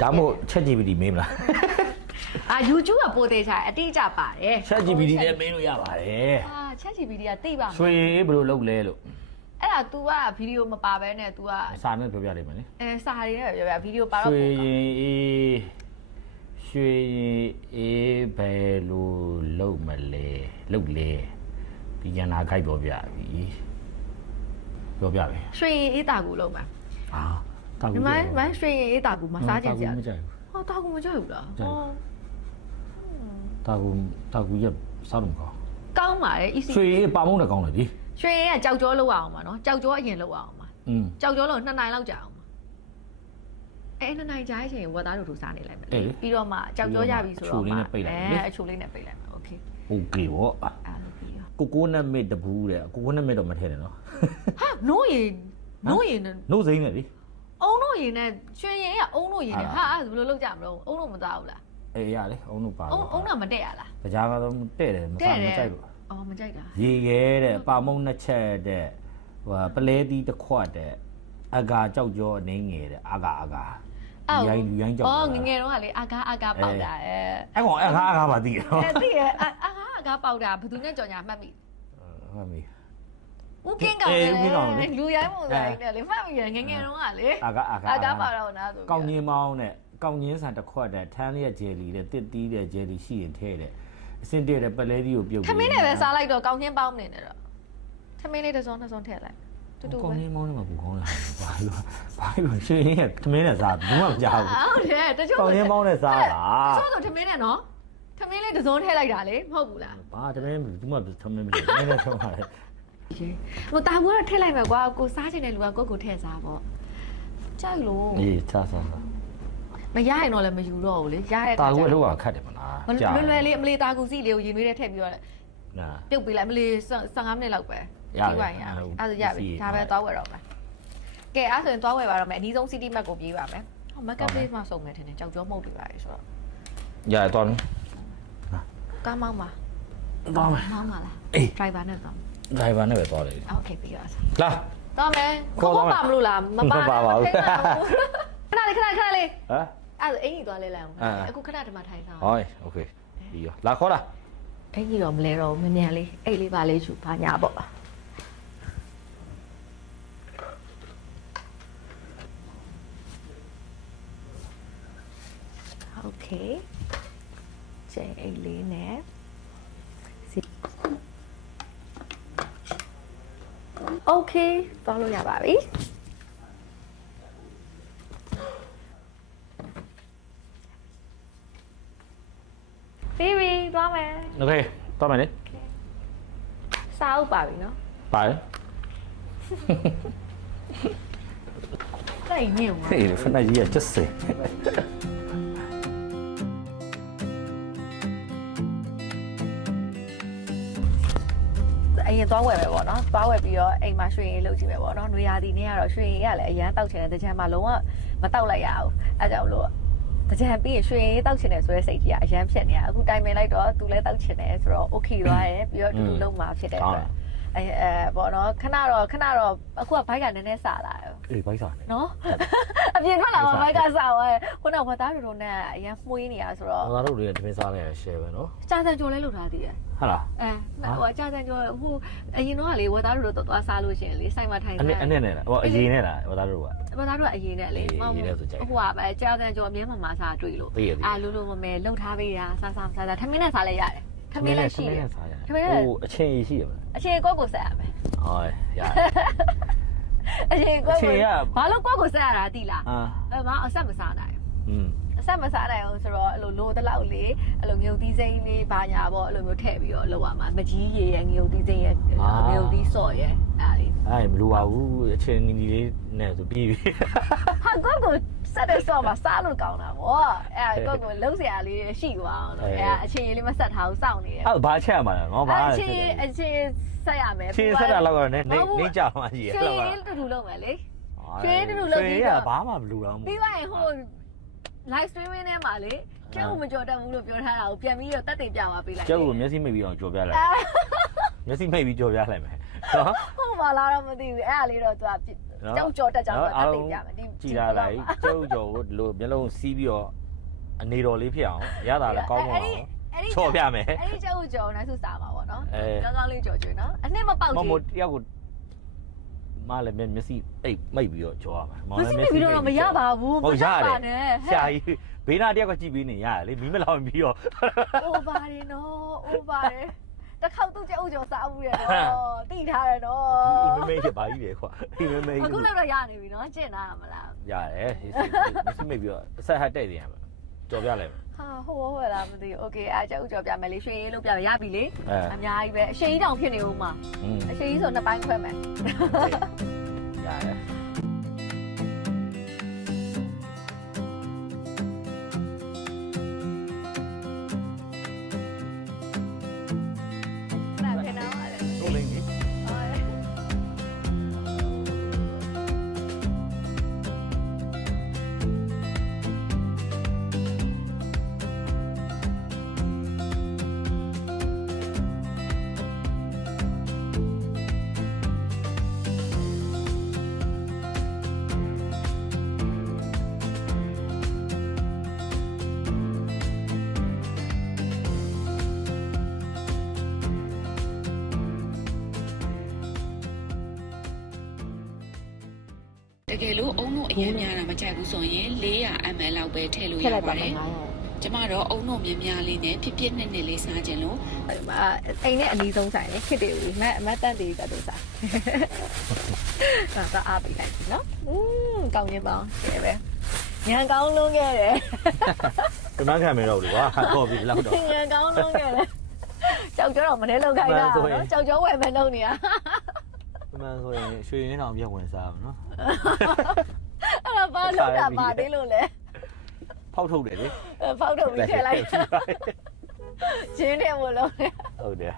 ဒါမို့ချက် GPT မေးမလား YouTube ကပို့သေးချာအတိအကျပါတယ် ချက် GPT နဲ့မေးလို့ရပါတယ် ချက် GPT ကသိပါမယ် ရွှေဘယ်လိုလုပ်လဲလို့ အဲ့ဒါ तू ကဗီဒီယိုမပါဘဲနဲ့ तू က စာနဲ့ပြောပြလိုက်မယ်လေ စာရင်းနဲ့ပြောပြဗီဒီယိုပါတော့ ရွှေရင်ဘယ်လိုလုပ်မလဲလုပ်လေဒီရန်နာခိုက်ပြောပြပြီပြောပြပြီ ရွှေရင်အေးတာကူလုံးပါ တာကူ မိုင်းရွှေရင်အေးတာကူမစားကြင်ကြ မကြိုက် ဟောတာကူမကြိုက်ဘူးလား တာကူရစားလို့ကောင်း ကောင်းပါတယ် easy ရွှေပါမုန်းနဲ့ကောင်းတယ်ဒီ ရွှေရင်ကကြောက်ကြောလောက်အောင်ပါနော်ကြောက်ကြောအရင်လောက်အောင်ပါ ကြောက်ကြောလို့2နိုင်လောက်ကြာအောင်ပါအဲ့2နိုင်ကြာရဲ့ချိန်ဝက်သားတို့တို့စားနေလိုက်မယ်ပြီးတော့မှကြောက်ကြောရပြီဆိုတော့အချိုလေးနဲ့ပိတ်လိုက်မယ်โอเค โอเคဗော အားလို့ပြီးတော့ ကိုနတ်မစ်တဘူးတဲ့ကိုနတ်မစ်တော့မထည့်နဲ့နော် ဟာနိုးရင် နို့စိမ့်နဲ့လေ အုံတို့ရင်နဲ့ရွှေရင်ကအုံတို့ရင်နဲ့ဟာအဲ့ဘယ်လိုလုပ်ကြမလို့အုံတို့မသားဘူးလား အေးရလေအုံတို့ပါ အုံတော့မတက်ရလား ကြားကတော့တဲ့တယ်မစားမကြိုက်ဘူး အော်မကြိုက်တာ ရေခဲတဲ့ပါမုန်းနှစ်ချက်တဲ့ဟိုပလဲသီးတစ်ခွက်တဲ့အဂါကြောက်ကြောအနေငယ်တဲ့အဂါရိုင်းကြောက် အော်ငငယ်တော့ကလေအကားပေါက်တာအဲ့ကောင်အဂါပါသိရနော် သိရအကားပေါက်တာဘယ်သူနဲ့ကြော်ညာမှတ်မိ မှတ်မိ ဦးကင်းကောင်လေလူရိုင်းပုံစံနဲ့လေမှတ်မိရငငယ်တော့ကလေအကားပေါက်တော့နားဆို ကောင်းကြီးမောင်းနဲ့ကောင်းကြီးဆန်တစ်ခွက်တဲ့ထန်းလေးရဲ့ဂျယ်လီတဲ့တစ်တီးတဲ့ဂျယ်လီရှိရင်ထဲတဲ့အစင်တဲ့ပလဲသီးကိုပြုတ်ပြီး ထမင်းနဲ့ပဲစားလိုက်တော့ကောင်းချင်းပေါင်းနေတယ်တော့ထမင်းလေးတစ်စုံနှစ်စုံထည့်လိုက်တူတူပဲ ကောင်းကြီးမောင်းနဲ့မပူကောင်းလားဘာလို့ရှင်ရဲ့ထမင်းနဲ့စားဘူးမှမကြောက်ဘူး ဟုတ်တယ်တချို့ ကောင်းကြီးမောင်းနဲ့စားတာ တချို့ဆိုထမင်းနဲ့နော်ထမင်းလေးတစ်စုံထည့်လိုက်တာလေမဟုတ်ဘူးလား ဘာထမင်းဘူးမှထမင်းမလို့နည်းနည်းထုံးပါလေ ဟိုတာဘူးကတော့ထည့်လိုက်မယ်ကွာကိုစားချင်တဲ့လူကကိုထည့်စားပေါ့ကြိုက်လို့ အေးစားမရရင်တော့လည်းမယူတော့ဘူးလေရတဲ့ တာကူအလုပ်ကခတ်တယ်မလား လွယ်လေးအမလေးတာကူစီလေးကိုရင်သွေးထဲထည့်ပြီးတော့ နာ ပြုတ်ပေးလိုက်အမလေး15မိနစ်လောက်ပဲအဲ့ဒါရပြီဒါပဲသွားဝယ်တော့မယ်ကဲအဲ့ဆိုရင်သွားဝယ်ပါတော့မယ်အနည်းဆုံး City Map ကိုပြေးပါမယ်ဟော Market Place မှာစုံမယ်ထင်တယ်ကြောက်ကြောမှုတ်တွေပါလေဆိုတော့ ရတော့ ကားမောင်းပါ သွားမယ် မောင်းပါလား အေး driver နဲ့သွား driver နဲ့ပဲသွားတယ် โอเคပြီးတော့ လာ သွားမယ်ခေါ်ပါမလို့လားမပါဘူးခဏလေးဟမ် အဲ့ဒါအင်ကြီးသွားလဲလိုက်အောင်အခုခဏဒီမှာထိုင်ဆောင် ဟောโอเคပြီးရောလာခေါ်လာ အင်ကြီးတော့မလဲတော့ဘူးမြန်လေးအိတ်လေးပါလေးယူပါညာပေါ့โอเคကျိန်အိတ်လေးနဲ့โอเคသွားလို့ရပါပြီပြီးပြီသွားမယ် โอเคသွားမယ်လေ စားဥပါပြီနော် ပါတယ် တိုက်ညင်ပါ ဟေးဖနာကြီးကချက်စေ အရင်သွားဝယ်ပဲပေါ့နော်သွားဝယ်ပြီးတော့အိမ်မှာရွှေရင်လုပ်ကြည့်မယ်ပေါ့နော်နွေရာသီနေ့ကတော့ရွှေရင်ကလည်းအရန်တောက်ချင်တဲ့တကြံမှာလုံးဝမတောက်လိုက်ရအောင်အဲကြောင့်လို့တကြံပြီးရင်ရွှေရင်တောက်ချင်တယ်ဆိုတဲ့စိတ်ကြီးကအရန်ဖြစ်နေတာအခုတိုင်ပင်လိုက်တော့သူလည်းတောက်ချင်တယ်ဆိုတော့ okay သွားတယ်ပြီးတော့တူတူလုံးမှာဖြစ်တယ်အတွက်ပေါ့နော်ခဏတော့အခုကဘိုက်ကနည်းနည်းစလာတယ် အေးဘိုက်စားနေ နော်အပြင်ထွက်လာမှဘိုက်ကစသွားတယ်ခုနကဝတ်သားတို့နဲ့အရန်မှုေးနေတာဆိုတော့ ငါတို့တွေကတမင်းစားနေရ share ပဲနော် ကြာစံကြော်လဲလုပ်ထားသေးတယ် ဟုတ်လား ဟိုကြာစံကြော်ဟိုအရင်တော့ကလေဝတ်သားတို့သွားစားလို့ရှိရင်လေစိုက်မထိုင် အနဲ့နဲ့လားဟိုအရင်နဲ့လားဟိုသားတို့က ဝတ်သားတို့ကအရင်နဲ့လေဟိုကပဲကြာစံကြော်အမြဲမှစားတွေ့လို့လိုမမဲလှုပ်ထားပေးတာစားထမင်းနဲ့စားလဲရတယ်ထမင်းလည်းရှိတယ်ထမင်းလည်း ဟိုအချင်းရှိရမလား အချင်းကိုဆက်ရမယ် ဟောရ အချင်းကိုဘာလို့ကိုဆက်ရတာတိလားဘာအဆက်မစားနိုင်အဆက်မစားနိုင်အောင်ဆိုတော့အဲ့လိုလိုတလောက်လေးအဲ့လိုငုတ်သီးစိမ်းလေးဘာညာပေါ့အဲ့လိုမျိုးထည့်ပြီးတော့လုပ်ရမှာမကြီးရည်ရဲ့ငုတ်သီးစိမ်းရဲ့ငုတ်သီးစော့ရဲ့အဲ့လေးအဲ့မလိုပါဘူးအချင်းနီလေးနဲ့ဆိုပြီးပြီ ဟာကိုဆက်တဲ့စော့မှာစားလို့ကောင်းတာဗောအဲ့ကိုလုံးစရာလေးရှိသွားအောင်လို့အဲ့အချင်းရည်လေးမဆက်ထားဘူးစောင့်နေတယ် အဲ့ဘာချက်ရမှာလဲငေါဘာအချင်းဆက်ရမယ် ချင်းဆက်တာတော့နေကြမှာကြီးရ ရွှေရည်တူလုပ်မယ်လေရွှေရည်တူလုပ်ပြီးတော့ ဘာမှမလိုတော့ဘူး ပြီးရင်ဟို live streaming ထဲမှာလေကျုပ်မကြော်တတ်ဘူးလို့ပြောထားတာကိုပြန်ပြီးတော့တက်တင်ပြသွားပေးလိုက် ကျုပ်ကိုမျက်စိမိတ်ပြီးအောင်ကြော်ပြလိုက်မျက်စိမိတ်ပြီးကြော်ပြလိုက်မယ်နော် ဟုတ်ပါလားတော့မသိဘူးအဲ့ဒါလေးတော့သူကကြောက်ကြော်တက်ကြောင်တက်တင်ပြမယ်ဒီ ကြည်လာလိုက်ကျုပ်ကျော်ကိုဒီလိုမျက်လုံးစီးပြီးတော့အနေတော်လေးဖြစ်အောင်ရတာလည်းကောင်းပါအောင်ချော့ပြမယ်အဲ့ဒီကျုပ်ကျော်နဲ့ဆုစားပါဗောနော်ကောင်းကောင်းလေးကြော်ကျွေးနော်အနှစ်မပေါက်ကြီးမတယောက်ကိုမလည်းမျက်စိအိတ်မိတ်ပြီးတော့ကြော်ရမှာမျက်စိမိတ်ပြီးတော့မရပါဘူးဟုတ်ရတယ်ဆရာကြီးဘေးနာတယောက်ကကြည့်ပြီးနေရတယ်လေမီးမလောင်ပြီးတော့အိုးပါတယ်နော်အိုးပါတယ်တခေါက်သူ့ကျုပ်ကျော်စားမှုရတော့တိထားရတော့ဒီမေးချက်ပါကြီးပဲခွာဒီမေးအခုလည်းတော့ရနေပြီနော်ကျင့်တာမလားရတယ်မျက်စိမိတ်ပြီးတော့အဆက်ဟတ်တဲ့နေရမှာကြော်ပြလိုက်ဟာဟိုဟဲ့လားမသိဘူးโอเคအားကြောက်ကြော်ပြမယ်လေရွှေရေးလို့ပြမယ်ရပြီလေအများကြီးပဲအရှိန်တောင်ဖြစ်နေဦးမှာအရှိန်ကြီးဆိုနှစ်ပိုင်းခွဲမယ်ရတယ်တကယ်လို့အုံတို့အရင်များတာမကြိုက်ဘူးဆိုရင်400 ml လောက်ပဲထည့်လို့ရပါတယ်ကျမတော့အုံတို့မြင်းများလေးနဲ့ဖြစ်ဖြစ်နဲ့လေးစားခြင်းလို့အိမ်နဲ့အနီးဆုံးဆိုင်လေခစ်တယ်ဦးမတ်တန်တေကတော့စားတော့အားပေးလိုက်နော်ကောင်းနေပါရဲ့ပဲညံကောင်းလုံးခဲ့တယ်ကမန်းခံမယ်တော့လေကွာဟောပြီလောက်တော့ညံကောင်းလုံးခဲ့တယ်ကြောက်ကြောတော့မနေလောက်ခိုင်းတာနော်ကြောက်ကြောဝယ်မယ်လုံးနေရမှန်ဆိုရင်ရွှေရင်းအောင်ပြဝင်စားမှာနော်အဲ့ဒါဘာလို့တာပါသေးလို့လဲဖောက်ထုတ်တယ်လေဖောက်ထုတ်ပြီးထည့်လိုက်ကျင်းတယ်ဘလို့လဲဟုတ်တယ်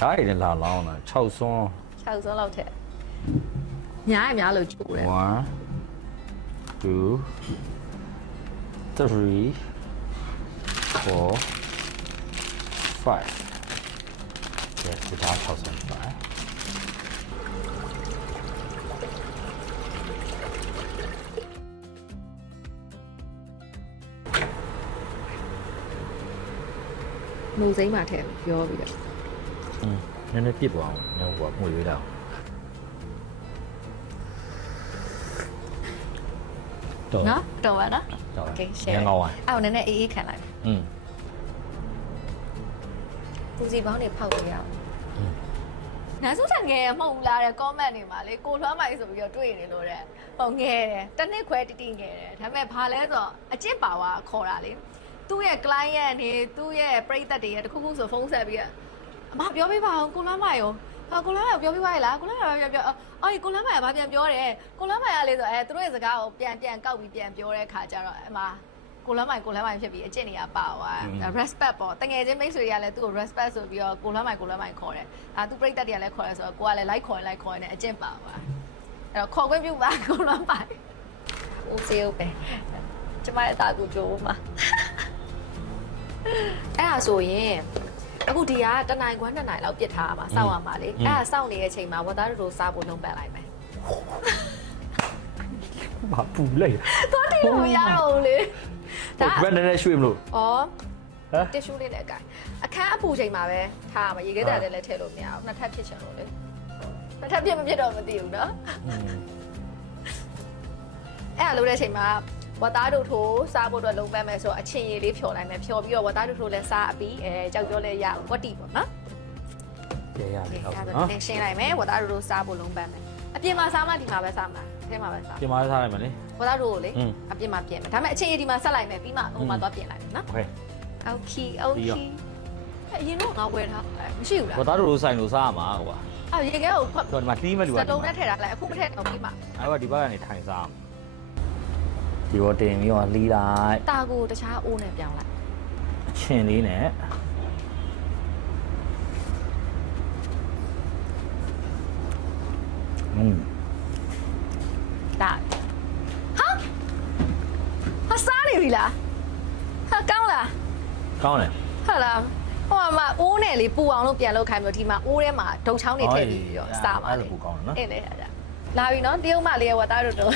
ဒါရည်လာလောင်းတာ6စွန်းလောက်ထည့်များရများလို့ချိုးတယ်1 2 3 4 5ဒီသား60ပါမိုးစိမ့်မှာထည့်ပြောပြီးတော့နည်းနည်းပြစ်သွားအောင်ဟိုကငွေရွေးတော့နော်တော်ပါနော်โอเค share ငေါပါအဲ့နည်းနည်းအေးခံလိုက်ပူစီပေါင်းတွေဖောက်လို့ရအောင်နားစုထန်ငယ်မဟုတ်လားတဲ့ comment တွေမှာလေကိုလွှမ်းမိုင်ဆိုပြီးတော့တွေ့နေလို့တဲ့ပုံငယ်တယ်တစ်နှစ်ခွဲတိတိငယ်တယ်ဒါပေမဲ့ဘာလဲဆိုတော့အကျင့်ပါဝါခေါ်တာလေသူ့ရဲ့ client တွေသူ့ရဲ့ပရိသတ်တွေတခုခုဆိုဖုန်းဆက်ပြီးအမပြောပြပါအောင်ကိုလွှမ်းမိုင်ရောကိုလွှမ်းမိုင်ပြောပြပါလားကိုလွှမ်းမိုင်ပြောအော်ကိုလွှမ်းမိုင်ကဘာပြန်ပြောတယ်ကိုလွှမ်းမိုင်ကလေဆိုသူတို့ရဲ့စကားကိုပြန်ကောက်ပြီးပြန်ပြောတဲ့ခါကျတော့အမကိုလမ်းမိုင်ဖြစ်ပြီးအကျင့်တွေကပါသွား respect ပေါ့တငယ်ချင်းမိတ်ဆွေတွေကလည်းသူ့ကို respect ဆိုပြီးတော့ကိုလမ်းမိုင်ခေါ်တယ်သူပြိတ္တတွေကလည်းခေါ်တယ်ဆိုတော့ကိုကလည်း like ခေါ်နေအကျင့်ပါသွားအဲ့တော့ခေါ်ခွင့်ပြုပါကိုလမ်းမိုင်ဦးစေးပဲကျမရဲ့တာကူကြိုးမှာအဲ့ဒါဆိုရင်အခုဒီက1နိုင်ခွဲ2နိုင်လောက်ပြစ်ထားရမှာစောက်ရမှာလေအဲ့ဒါစောက်နေတဲ့အချိန်မှာဝတ်သားတို့စားဖို့လုံးပန်လိုက်မယ်ဘာပူလိုက်သွားတီးလို့မရတော့ဘူးလေဒါဘယ်နဲ့ရွှေ့မလို့ဩတစ်ရှူးလေးနဲ့အကိုင်အခန်းအပူချိန်မှာပဲထားရမှာရေခဲတဲ့လည်းထည့်လို့မရဘူးနှစ်ထပ်ဖြစ်ချင်လို့လေနှစ်ထပ်ဖြစ်မဖြစ်တော့မသိဘူးเนาะအဲ့လိုတဲ့အချိန်မှာဝတ်သားတို့ထိုးစားဖို့အတွက်လုံးပန်းမယ်ဆိုတော့အချင်းရည်လေးဖြော်လိုက်မယ်ဖြော်ပြီးတော့ဝတ်သားတို့ထိုးလည်းစားအပြီးကြောက်ကြောလည်းရဝတ်တီပေါ့နော်ရတယ်ဟုတ်နော်ဒါရှင်းလိုက်မယ်ဝတ်သားတို့စားဖို့လုံးပန်းမယ်အပြင်မှာစားမှဒီမှာပဲစားမှာထဲမှာပဲစားပြင်မှာစားလိုက်မယ်လေဝတ်သားတို့ကိုလေအပြင်မှာပြင်မယ်ဒါပေမဲ့အချင်းရည်ဒီမှာဆက်လိုက်မယ်ပြီးမှဟိုမှာသွားပြင်လိုက်မယ်နော်โอเคအရင်တော့ငါဝယ်ထားမရှိဘူးလားဝတ်သားတို့ဆိုင်လို့စားရမှာကွာရေခဲကိုဖတ်တော့ဒီမှာတီးမဲ့လူကစတုံးနဲ့ထည့်ထားလိုက်အခုမထည့်တော့ပြီးမှအဲ့တော့ဒီဘက်ကနေထိုင်စားဒီတော့တင်ပြီးတော့လီးလိုက်တာကိုတခြားအိုးနဲ့ပြောင်းလိုက်အချင်းလေးနဲ့ဒါဟာစားနေပြီလားဟာကောင်းလားကောင်းတယ်ဟုတ်လားဟိုမှာအိုးနဲ့လေးပူအောင်လို့ပြန်လုပ်ခိုင်းပြီးတော့ဒီမှာအိုးထဲမှာဒုတ်ချောင်းတွေထည့်ပြီးတော့စားပါလေအဲ့ဒါပူကောင်းတယ်နော်အဲ့လေအဲ့ဒါ လာပြီနော်တရုတ်မလေးရဲ့ဝတ်သားတို့တို့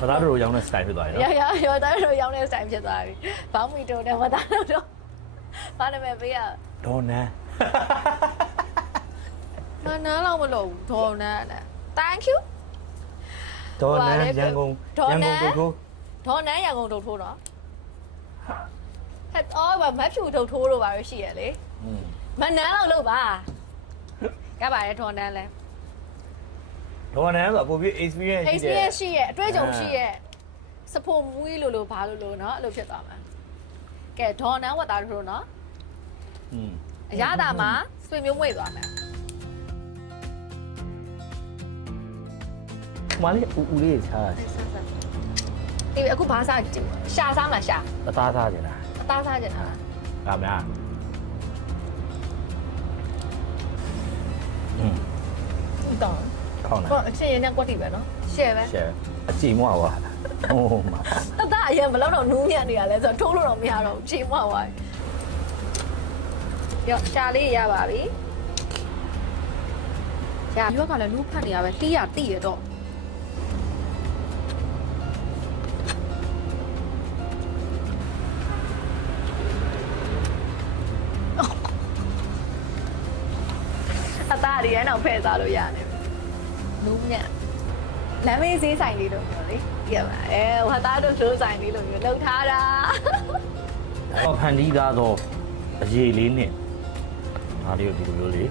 ဘာသာတို့ရောင်းတဲ့ style ဖြစ်သွားပြီနော် ရဝတ်သားတို့ရောင်းတဲ့ style ဖြစ်သွားပြီဘောင်းမီတိုနဲ့ဝတ်သားတို့ဘာနာမည်ပေးရ ဒေါ်နန်း မနန်းတော့မလို့ဒေါ်နန်းနဲ့ thank you ဒေါ်နန်းရန်ကုန်ကို ဒေါ်နန်းရန်ကုန်တို့ထိုးတော့ဟဲ့အော်မဖြူထုတ်ထိုးလို့ပါလို့ရှိရလေမနန်းတော့လို့ပါကပ်ပါရဲ့ဒေါ်နန်းလဲ ဒေါ်နန်းဆိုတော့ပိုပြီး experience ရှိရဲ့အတွေ့အကြုံရှိရဲ့စဖို့မူးလို့ဘာလို့เนาะအဲ့လိုဖြစ်သွားမှာကဲဒေါ်နန်းဝတ်သားတို့เนาะအရသာမှာဆွေမျိုးမွေသွားမယ် မလေးဦးလေးချား အေးအခုဘာစားကြည့်ရှာစားမလားရှာ အသားစားကြတာ အသားစားကြတာလား ဒါများတောင်း ခေါင်းလား ဟောအချင်းရင်းနဲ့ကွက်တိပဲเนาะရှယ်ပဲ ရှယ်အကြည့်မွားပါဟိုးမှာ တတအရင်မလောက်တော့နူးညံ့နေရလဲဆိုတော့ထိုးလို့တော့မရတော့ဘူးချိန်မွားသွားရောရှာလေးရပါပြီရှာရွက်ကလည်းလူးဖတ်နေရပဲတီးရတိရတော့အသားရီအဲ့တော့ဖဲ့စားလို့ရတယ်နူးညံ့လမ်းမေးဈေးဆိုင်လေးလို့ပြောလေကြည့်ရပါဟိုသားတို့ရှိုးဆိုင်လေးလို့မျိုးလှုပ်ထားတာ ဖန်တီးသားတော့အရေးလေးနဲ့ဒါလေးကိုဒီလိုမျိုးလေး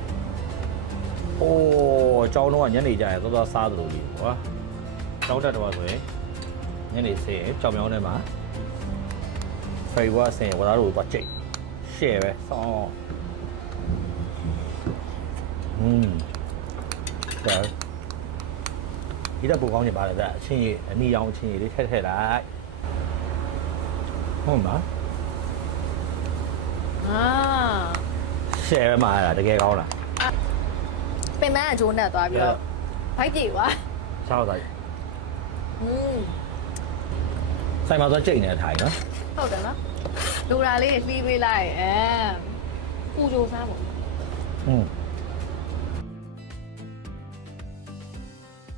အိုးအကြောင်းတော့ညနေကြရင်သွားစားသလိုလေးကွာတောက်တက်တော့ဆိုရင်ညနေစေးကြောင်မြောင်းထဲမှာဖေဝါဆင်ဝါသားတို့သွားကြိတ်ရှယ်ပဲဆောင်းဒါဒီတော့ပုံကောင်းနေပါလေဗျအချင်းကြီးအနီရောင်အချင်းကြီးလေးထည့်လိုက်ဟုတ်မှာ အာ ရှယ်ပဲမှာတကယ်ကောင်းလား ပင်မအကျိုးနဲ့သွားပြီးတော့ဘိုက်ပြေသွား ချောက်သား ဆိုင်မှာသွားကြိတ်နေတဲ့ထိုင်နော် ဟုတ်တယ်နော်လူရာလေးလှီးပေးလိုက်ပူကြိုစားပေါ့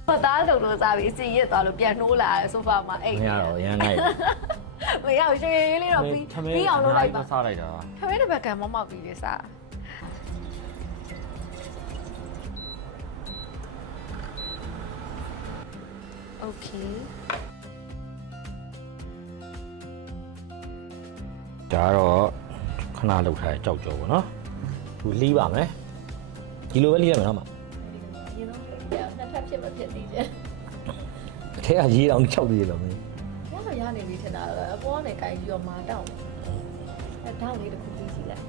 ဘာသားတုံလို့စားပြီးစီရစ်သွားလို့ပြန်နှိုးလာတယ်ဆိုဖာမှာအိတ် မရတော့ရမ်းလိုက် မရဘူးရွှေရေးလေးတော့ပြီးအောင်လုပ်လိုက်ပါ စားလိုက်တာ ခမဲတစ်ဘက်ကမမပြီးလေစားโอเค ဒါတော့ခဏလောက်ထားကြောက်ကြောပေါ့နော်သူလှီးပါမယ်ဒီလိုပဲလှီးရမယ်နော်မ you know နှစ်ထပ်ဖြစ်မဖြစ်သေးတယ် အထက်ကရေးအောင်ကြောက်သေးတယ်လို့မင်း ။ဘာမှရနေပြီထင်တာပဲအပေါ်ကနေကိုင်ပြီးတော့မာတောင်းတယ်။တောင်းလေးတစ်ခုပြီးကြည့်လိုက်။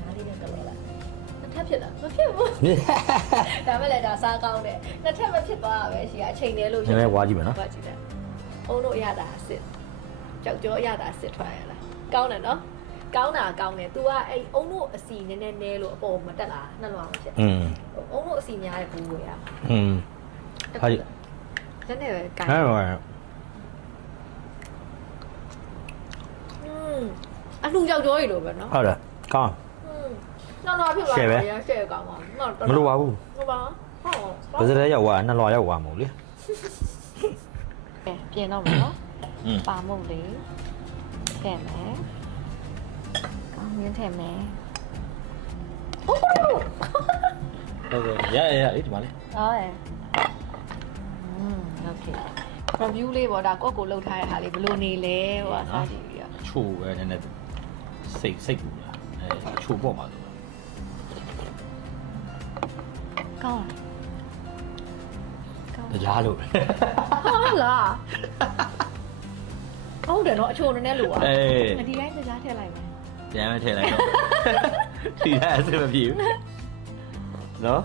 ဒါလေးနဲ့ကလေးလိုက်။နှစ်ထပ်ဖြစ်လားမဖြစ်ဘူး။ဒါမဲ့လည်းဒါစားကောင်းတယ်။နှစ်ထပ်မဖြစ်သွားတာပဲရှိကအချိန်လေးလို့ နည်းနည်းဝါကြည့်မယ်နော် ဝါကြည့်တယ်။အုံတို့ရတာအစ်စ်။ကြောက်ကြောရတာအစ်စ်ထွက်ရလား။ကောင်းတယ်နော်။ကောင်းတာကောင်းတယ်။ तू ကအဲ့အုံတို့အစီနည်းနည်းနဲလို့အပေါ်မတက်လာနှလွှာမဖြစ်။အုံတို့အစီများတဲ့ဘူးဝယ်ရ။ ဟာဒီ 真的有感 ဟဲ့ 觉。 ဟဲ့ အလှကြောက်ကြောကြီးလိုပဲနော် ဟုတ်တယ်ကောင်း နောက်တော့ဖြစ်သွားတယ်ရရှယ်ကောင်းပါနောက် မလိုပါဘူး ဟုတ်ပါဟုတ် ပါစတဲ့ရောက်သွားနှစ်လွာရောက်သွားမို့လေ ပြင်တော့မယ်နော်ပါမုတ်လေးထည့်မယ်ကောင်းမြင်းထည့်မယ်ဟုတ် ဟုတ်ကဲ့ရအေးဒီမှာလေ တယ်โอเค review လေးပေါ့ဒါကိုယ့်ကိုလှုပ်ထားတဲ့ဟာလေးဘယ်လိုနေလဲဟိုကစားကြည့်ပြီးတော့ ချိုးပဲနည်းနည်းစိတ်ကူလာချိုးပေါ့ပါလို့ ကောင်း တရားလို့ ဟုတ်လားဟုတ်တယ်နော်အချိုနည်းနည်းလိုပါဒီတိုင်းကြားထည့်လိုက်မယ် ပြန်မထည့်လိုက်တော့ဒီအဲ့အဆင်မပြေဘူးနော်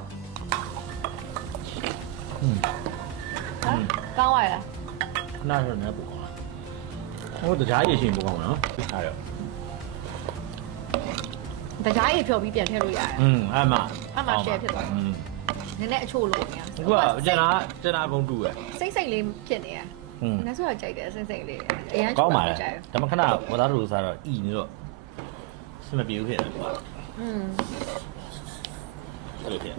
ကောင်းပါလား ခဏတော့လည်းပို့ကောင်းလားဟိုတရားရည်ရှင်ပို့ကောင်းမှာနော်အားရ တရားကြီးဖြော်ပြီးပြန်ထည့်လို့ရတယ် အဲ့မှာ share ဖြစ်သွားတယ်နည်းနည်းအချိုလိုနေ အခုကကျွန်တော်အကုန်တူပဲ စိတ်စိတ်လေးဖြစ်နေရနည်းဆိုတော့ကြိုက်တယ်စိတ်စိတ်လေးအရန် ကောင်းပါလေဒါမှခဏဝသားတို့စားတော့ဤနေတော့စမပြေဘူးဖြစ်တယ်ကွာ အဲ့လိုဖြစ်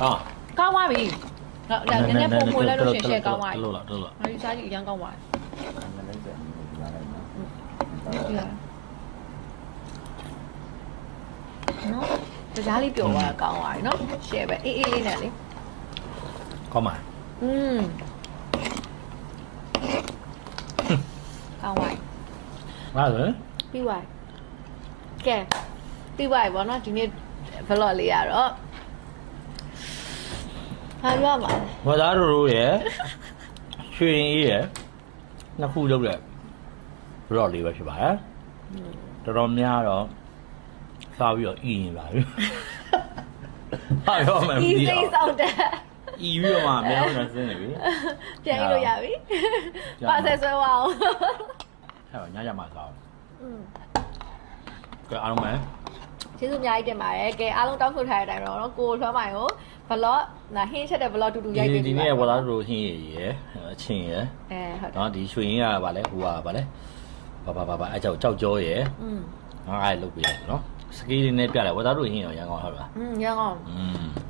ဟာ ကောင်းပါပြီဒါနည်းနည်းပုံမွေးလိုက်လို့ရှယ်ကောင်းပါပြီ လို့လားလို့လား ဒီစားကြည့်အရင်ကောင်းပါပြီနော်ကြားလေးပျော်သွားကောင်းပါပြီနော်ရှယ်ပဲအေးအေးလေးနဲ့လေ ကောင်းပါ ကောင်းပါပြီ ဟာလေ ပြီးပါကဲပြီးပါဘောနော်ဒီနေ့ vlog လေးရတော့ဟာပြောမှာ ဝါသားတို့ရဲ့ရွှေရင်အေးရဲ့နှစ်ခုလုပ်တဲ့ vlog လေးပဲဖြစ်ပါတယ်တော်တော်များတော့စားပြီးတော့အီးနေပါပြီဟာရောမယ်မ ဒီ သိ စိ တော့ တ်ဆောင်တဲ့ အီးပြီးတော့မှအများကြီးဆင်းနေပြီ ပြန်လို့ရပြီပါဆက်ဆွဲဝအောင် အဲ့တော့ညညမှစားကဲအားလုံးပဲ ကျေးဇူးအများကြီးတင်ပါတယ်ကဲအားလုံးတောင်းဆိုထားတဲ့အတိုင်းတော့ကိုလွှမ်းမိုင်ကို vlog နာဟင်းချက်တဲ့ vlog တူတူရိုက်ပေး ဒီ ပါ နေ့ဝါသားတို့ဟင်းရယ်အချင်းရယ် ဟုတ်တယ် နော်ဒီရွှေရင်ကဗာလဲဟိုကဗာလဲဘာအဲ့ကြောက်ကြောရယ်နော်အဲ့လုတ်ပေးတယ်နော်စကီးလေးနဲ့ပြတယ်ဝါသားတို့ဟင်းရောရန်ကောင်းဟုတ်လား ရန်ကုန်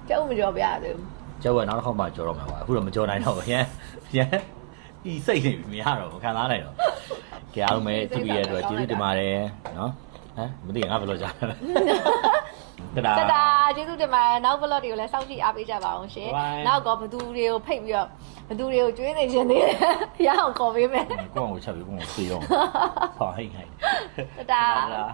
ကျောက်မကြော်ပြရသေးဘူး ကျောက်ကနောက်တစ်ခေါက်မှကြော်တော့မှာပါအခုတော့မကြော်နိုင်တော့ဘူးရန်ဤစိတ်နေပြီမရတော့ဘူးခံစားနိုင်တော့ကြအားလုံးပဲကြည့်ပြီးရတဲ့အတွက်ကျေးဇူးတင်ပါတယ်နော်ဟမ်မသိငါဘယ်လိုကြားလဲတဒါ ကျေးဇူးတင်ပါတယ်နောက် vlog တွေကိုလည်းစောင့်ကြည့်အားပေးကြပါအောင်ရှင်နောက်ကဘသူတွေကိုဖိတ်ပြီးတော့ဘသူတွေကိုကျွေးနေခြင်းသေးတယ်ရအောင်ခေါ်ပေးမယ် ကိုယ့်ကိုချက်ပြီးကိုယ့်ကိုသိတော့ဟောဟိတ်ဟိတ် တဒါ ဒါ